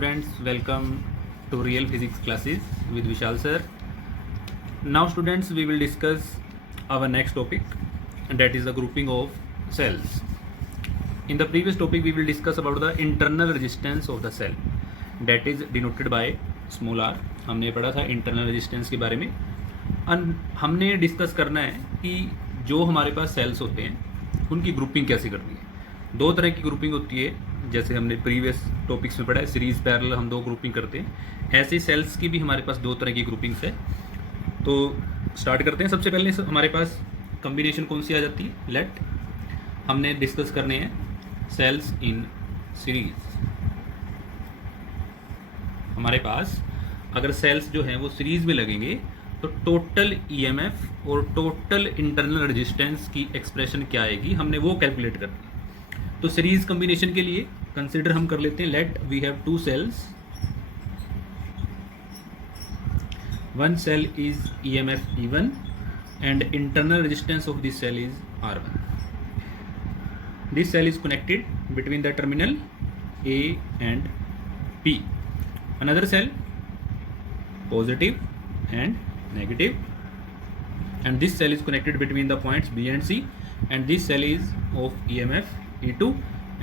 students, welcome to Real Physics classes with Vishal sir. Now students, we will discuss our next topic, and that is the grouping of cells. In the previous topic we will discuss about the internal resistance of the cell, that is denoted by small r. हमने पढ़ा था internal resistance के बारे में। हमने discuss करना है कि जो हमारे पास सेल्स होते हैं उनकी ग्रुपिंग कैसे करनी है। दो तरह की ग्रुपिंग होती है, जैसे हमने प्रीवियस टॉपिक्स में पढ़ा है, सीरीज पैरेलल हम दो ग्रुपिंग करते हैं। ऐसे सेल्स की भी हमारे पास दो तरह की ग्रुपिंग्स है। तो स्टार्ट करते हैं। सबसे पहले हमारे पास कॉम्बिनेशन कौन सी आ जाती है, लेट हमने डिस्कस करने हैं सेल्स इन सीरीज। हमारे पास अगर सेल्स जो हैं वो सीरीज में लगेंगे तो टोटल ईएमएफ और टोटल इंटरनल रेजिस्टेंस की एक्सप्रेशन क्या आएगी, हमने वो कैलकुलेट करनी है। तो सीरीज कॉम्बिनेशन के लिए कंसिडर हम कर लेते हैं, let we have two cells, one cell is EMF E1 and internal resistance of this cell is R1. This cell is connected between the terminal A and B. Another cell positive and negative, and this cell is connected between the points B and C, and this cell is of EMF E2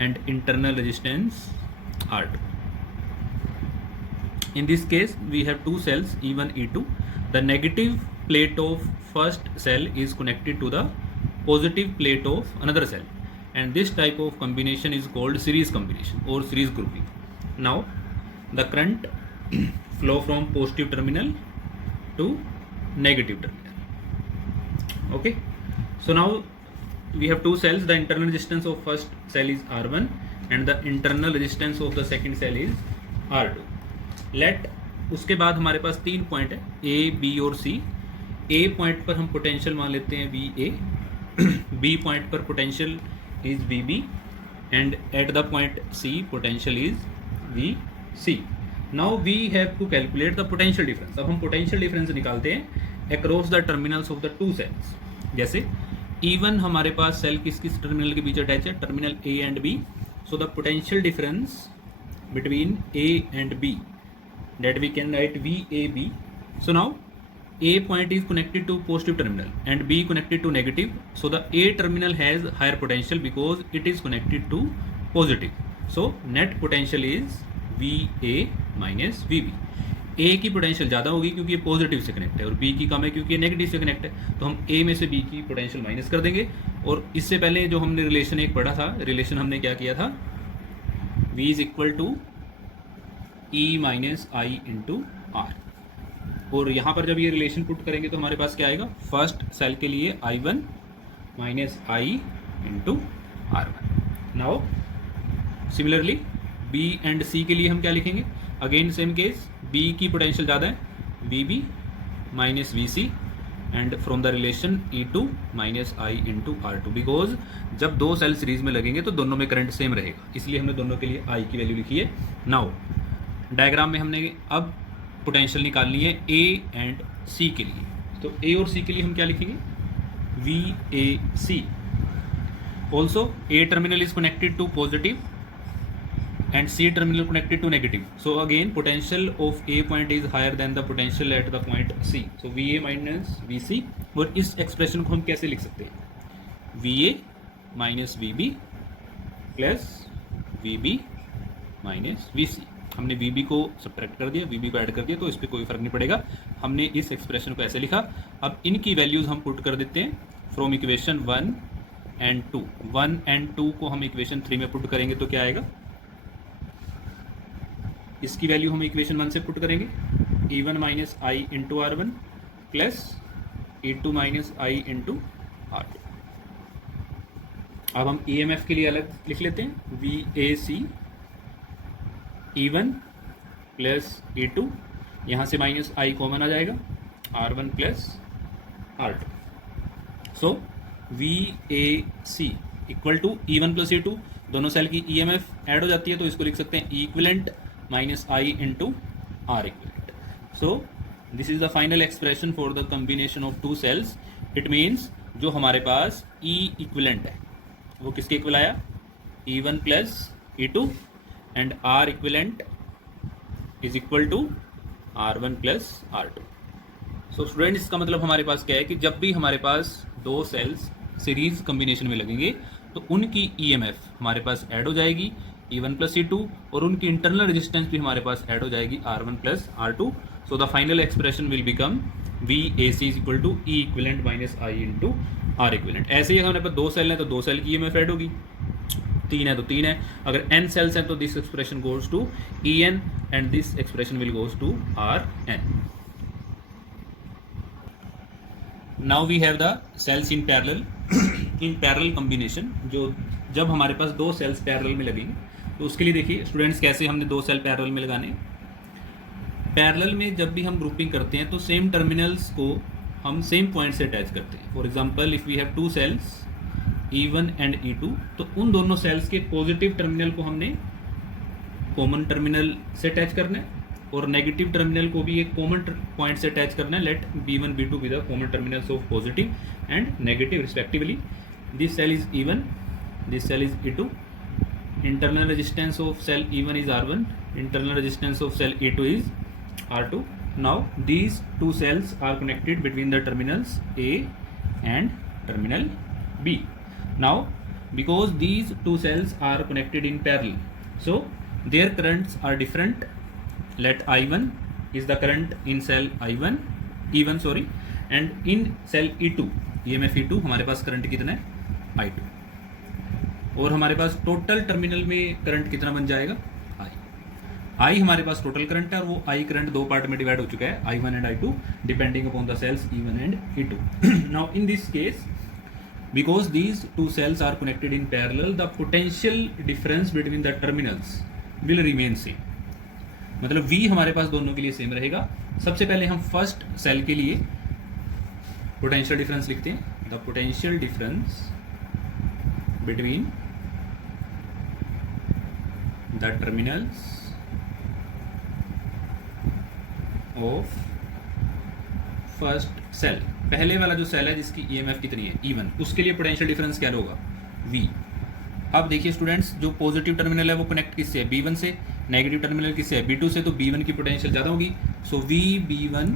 and internal resistance R2. In this case we have two cells E1 E2. The negative plate of first cell is connected to the positive plate of another cell, and this type of combination is called series combination or series grouping. Now the current flow from positive terminal to negative terminal. Okay, so now we have two cells. The internal resistance of first cell is R1 and the internal resistance of the second cell is R2. Let उसके बाद हमारे पास तीन point है, A B और सी। ए point पर हम potential मान लेते हैं VA, बी पॉइंट पर potential is VB, and at the point C potential is VC. Now we have to calculate the potential difference. अब हम पोटेंशियल डिफरेंस निकालते हैं across the terminals of the two cells. जैसे E1 हमारे पास cell किस किस टर्मिनल के बीच अटैच है, terminal A and B. So the potential difference between A and B, that we can write VAB. So now A point is connected to positive terminal and B connected to negative. So the A terminal has higher potential because it is connected to positive. So net potential is VA minus VB. A की potential ज़्यादा होगी क्योंकि ये positive से connect है, और B की कम है क्योंकि ये नेगेटिव से कनेक्ट है। तो हम A में से B की पोटेंशियल माइनस कर देंगे। और इससे पहले जो हमने रिलेशन एक पढ़ा था, रिलेशन हमने क्या किया था, V is equal to E minus I into R. और यहाँ पर जब ये रिलेशन पुट करेंगे तो हमारे पास क्या आएगा, फर्स्ट सेल के लिए I1 minus I into R1। Now similarly B and C के लिए हम क्या लिखेंगे, अगेन सेम केस, B की पोटेंशियल ज़्यादा है, VB minus VC, and from the relation E2 minus I into R2, because जब दो सेल सीरीज में लगेंगे तो दोनों में करंट सेम रहेगा, इसलिए हमने दोनों के लिए I की वैल्यू लिखी है। नाउ डायग्राम में हमने अब पोटेंशियल निकालनी है A एंड C के लिए। तो A और C के लिए हम क्या लिखेंगे, VAC। Also A terminal is connected to positive and C terminal connected to negative. So again potential of A point is higher than the potential at the point C. So VA minus VC. और इस expression को हम कैसे लिख सकते हैं, VA minus VB plus VB minus VC. हमने VB को सब्ट्रैक्ट कर दिया, VB को ऐड कर दिया, तो इस पर कोई फर्क नहीं पड़ेगा। हमने इस एक्सप्रेशन को ऐसे लिखा। अब इनकी वैल्यूज हम पुट कर देते हैं फ्रॉम इक्वेशन 1 एंड 2। 1 एंड 2 को हम इक्वेशन 3 में पुट करेंगे तो क्या आएगा, इसकी वैल्यू हम इक्वेशन 1 से पुट करेंगे, E1 minus I into R1 plus E2 minus I into R2। अब हम EMF के लिए अलग लिख लेते हैं, VAC E1 प्लस E2, यहाँ से माइनस आई कॉमन आ जाएगा, R1 plus R2। So VAC equal to E1 plus E2, दोनों सेल की EMF ऐड हो जाती है तो इसको लिख सकते हैं equivalent minus I into R equivalent. So this is the final expression for the combination of two cells. It means जो हमारे पास E इक्विवेलेंट है वो किसके इक्वल आया, E1 plus E2, and R equivalent is equal to R1 plus R2। So student, इसका मतलब हमारे पास क्या है कि जब भी हमारे पास दो सेल्स सीरीज कम्बिनेशन में लगेंगे तो उनकी EMF हमारे पास ऐड हो जाएगी E1 प्लस E2, और उनकी इंटरनल रेजिस्टेंस भी हमारे पास ऐड हो जाएगी R1 plus R2। So the final expression will become VAC is equal to E equivalent minus I into R equivalent. ऐसे ही अगर हमारे पास दो सेल हैं तो दो सेल की EMF ऐड होगी, तीन है तो तीन है, अगर n सेल्स हैं तो this expression goes to En and this expression will goes to Rn। Now we have the cells in parallel. In parallel combination, जो जब हमारे पास दो सेल्स पैरेलल में लगेंगे तो उसके लिए देखिए स्टूडेंट्स कैसे हमने दो सेल पैरेलल में लगाने। पैरेलल में जब भी हम ग्रुपिंग करते हैं तो सेम टर्मिनल्स को हम सेम पॉइंट से अटैच करते हैं। For example if we have two cells E1 and E2, तो उन दोनों सेल्स के पॉजिटिव टर्मिनल को हमने कॉमन टर्मिनल से अटैच करना है और नेगेटिव टर्मिनल को भी एक कॉमन पॉइंट से अटैच करना है। Let B1 B2 be the common terminals of positive and negative respectively. This cell is E1, this cell is E2। Internal resistance of cell E1 is R1, internal resistance of cell E2 is R2। Now these two cells are connected between the terminals A and terminal B. Now because these two cells are connected in parallel, so their currents are different. Let I1 is the current in cell E1 sorry, and in cell E2 EMF E2 हमारे पास current कितना है I2, और हमारे पास total terminal में current कितना बन जाएगा I हमारे पास टोटल करंट है और वो I करंट दो पार्ट में डिवाइड हो चुका है I1 and I2 depending upon the cells E1 and E2। Now in this case because these two cells are connected in parallel, the potential difference between the terminals will remain same। मतलब V हमारे पास दोनों के लिए same रहेगा। सबसे पहले हम first cell के लिए पोटेंशियल डिफरेंस लिखते हैं। The potential difference between the terminals of first cell, पहले वाला जो सेल है जिसकी EMF कितनी है E1, उसके लिए पोटेंशियल डिफरेंस क्या होगा V। अब देखिए स्टूडेंट्स, जो पॉजिटिव टर्मिनल है वो कनेक्ट किससे है B1 से, नेगेटिव टर्मिनल किससे है B2 से, तो B1 की पोटेंशियल ज़्यादा होगी। सो VB1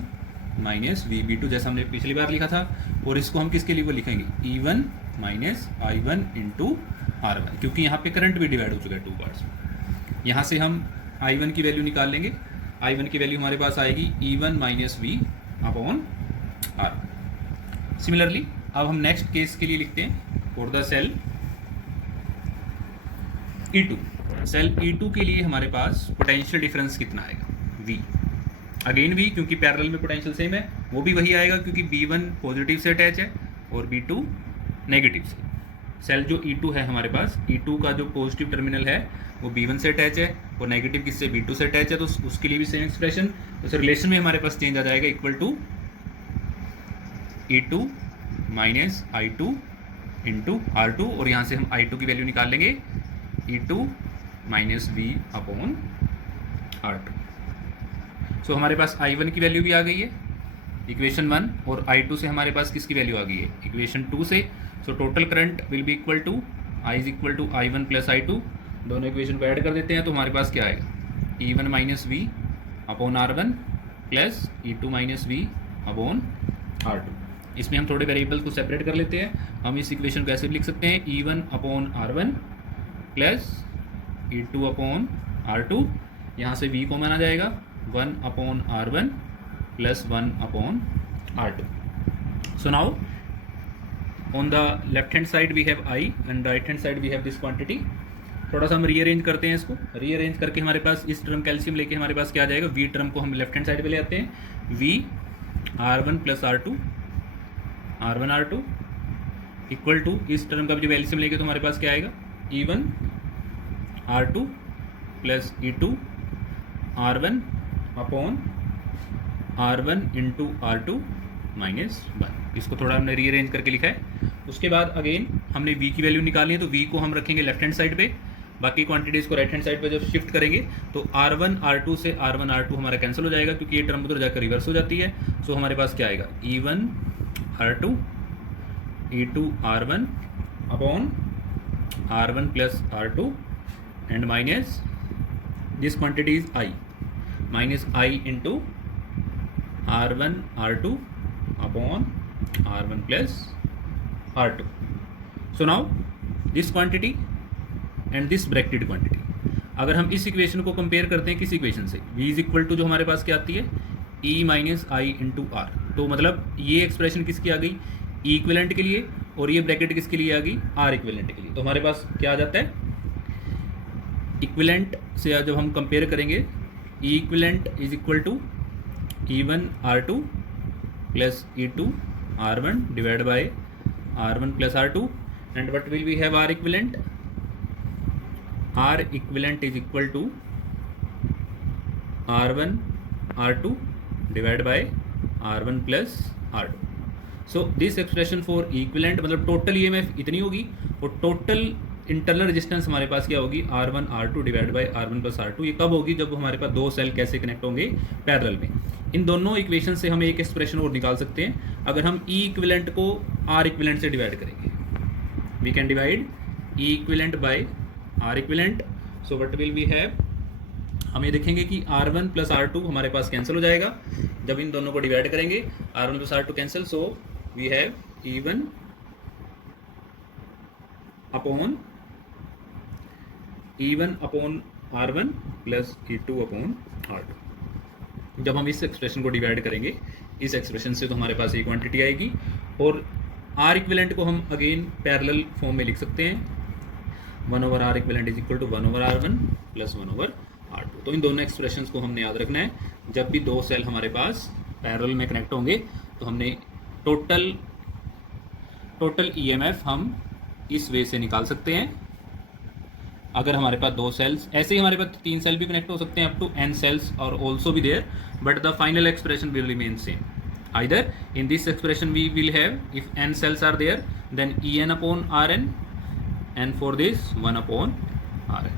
माइनस VB2 जैसा हमने पिछली बार लिखा था, और इसको हम किसके लिए वो लिखेंगे E1 minus I1 into R1, क्योंकि यहाँ पे करंट भी डिवाइड हो चुका है टू पार्ट्स में। यहाँ से हम I1 की वैल्यू निकाल लेंगे। I1 की वैल्यू हमारे पास आएगी E1 minus V upon R। Similarly अब हम नेक्स्ट केस के लिए लिखते हैं for the cell E2। Cell E2 के लिए हमारे पास पोटेंशियल डिफरेंस कितना आएगा V। अगेन V, क्योंकि पैरेलल में पोटेंशियल सेम है, वो भी वही आएगा क्योंकि B1 पॉजिटिव से अटैच है और B2 नेगेटिव से। सेल जो E2 है हमारे पास, E2 का जो पॉजिटिव टर्मिनल है वो B1 से अटैच है और नेगेटिव किससे B2 से अटैच है, तो उसके लिए भी सेम एक्सप्रेशन। तो रिलेशन में हमारे पास चेंज आ जाएगा equal to E2 minus I2 into R2, और यहाँ से हम I2 की वैल्यू निकाल लेंगे E2 minus V upon R2। सो हमारे पास I1 की वैल्यू भी आ गई है इक्वेशन 1, और I2 से हमारे पास किसकी वैल्यू आ गई है इक्वेशन 2 से। So total current will be equal to I is equal to I1 plus I2। दोनों इक्वेशन को ऐड कर देते हैं तो हमारे पास क्या आएगा E1 minus V upon R1 plus E2 minus V upon R2। इसमें हम थोड़े वेरिएबल को सेपरेट कर लेते हैं। हम इस इक्वेशन को ऐसे भी लिख सकते हैं E1 upon R1 plus E2 upon R2, यहाँ से V कॉमन आ जाएगा 1 upon R1 plus 1 upon R2। So now on the left hand side we have I and right hand side we have this quantity. थोड़ा सा हम rearrange करते हैं इसको। रीअरेंज करके हमारे पास इस टर्म कैल्शियम लेके हमारे पास क्या आ जाएगा, V टर्म को हम लेफ्ट हैंड साइड पे ले आते हैं। V R1 plus R2 R1 R2 equal to इस टर्म का भी जब एल्शियम लेके तो हमारे पास क्या आएगा E1 R2 plus E2 R1 upon R1 into R2 minus 1। इसको थोड़ा हमने रीअरेंज करके लिखा है। उसके बाद अगेन हमने V की वैल्यू निकालनी है, तो V को हम रखेंगे लेफ्ट हैंड साइड पे, बाकी क्वांटिटीज़ को राइट हैंड साइड पे जब शिफ्ट करेंगे तो R1 R2 से R1 R2 हमारा कैंसिल हो जाएगा क्योंकि ये टर्म उधर जाकर रिवर्स हो जाती है। सो हमारे पास क्या आएगा E1 R2 E2 R1 upon R1 plus R2 and minus this quantity is I। minus I into R1 R2 upon R1 plus R2. So now this quantity and this bracketed quantity, अगर हम इस equation को compare करते हैं किस equation से, v is equal to जो हमारे पास क्या आती है e minus I into R, तो मतलब ये एक्सप्रेशन किसकी आ गई, ई इक्विवेलेंट के लिए, और ये ब्रैकेट किसके लिए आ गई, आर इक्विवेलेंट के लिए। तो हमारे पास क्या आ जाता है, इक्विवेलेंट से जब हम कंपेयर करेंगे, E equivalent is equal to E1 R2 plus E2 R1 divide by R1 plus R2, and what will we have R equivalent, R equivalent is equal to R1 R2 divided by R1 plus R2. So this expression for equivalent मतलब total EMF इतनी होगी, और total internal resistance हमारे पास क्या होगी, R1 R2 divide by R1 plus R2। ये कब होगी, जब हमारे पास दो सेल कैसे कनेक्ट होंगे, पैरेलल में। इन दोनों इक्वेशन से हम एक एक्सप्रेशन और निकाल सकते हैं, अगर हम E इक्विवेलेंट को R इक्विवेलेंट से डिवाइड करेंगे, we can divide E equivalent by R equivalent. So what will we have, हम ये देखेंगे कि R1 प्लस R2 हमारे पास कैंसिल हो जाएगा जब इन दोनों को डिवाइड करेंगे, R1 plus R2 cancel, so we have E1 upon R1 plus E2 upon R2। जब हम इस एक्सप्रेशन को डिवाइड करेंगे इस एक्सप्रेशन से, तो हमारे पास ये क्वांटिटी आएगी, और R इक्विवेलेंट को हम अगेन पैरेलल फॉर्म में लिख सकते हैं, 1 over R equivalent is equal to 1 over R1 plus 1 over R2। तो इन दोनों एक्सप्रेशंस को हमने याद रखना है, जब भी दो सेल हमारे पास पैरेलल में कनेक्ट होंगे तो हमने टोटल EMF हम इस वे से निकाल सकते हैं। अगर हमारे पास दो सेल्स, ऐसे ही हमारे पास 3 सेल भी कनेक्ट हो सकते हैं, अप टू n सेल्स और ऑल्सो भी there, but the final expression will remain same. Either in this expression we will have, if n cells are there, then En upon Rn, and for this 1 upon Rn.